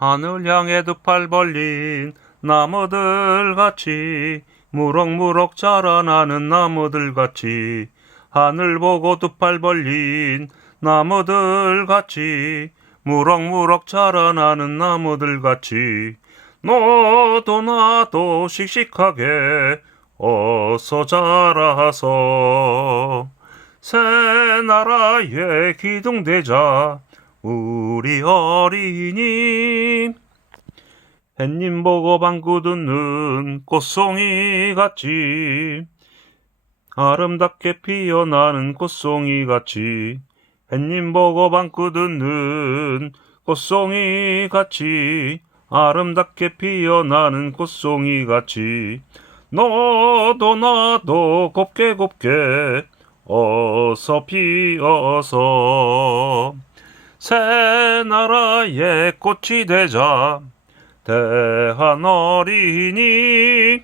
하늘 향해 두 팔 벌린 나무들 같이 무럭무럭 자라나는 나무들 같이 하늘 보고 두 팔 벌린 나무들 같이 무럭무럭 자라나는 나무들 같이 너도 나도 씩씩하게 어서 자라서 새 나라의 기둥되자 우리 어린이 햇님 보고 방구 듣는 꽃송이 같이. 아름답게 피어나는 꽃송이 같이. 햇님 보고 방구 듣는 꽃송이 같이. 아름답게 피어나는 꽃송이 같이. 너도 나도 곱게 곱게 어서 피어서. 새 나라의 꽃이 되자 대한 어린이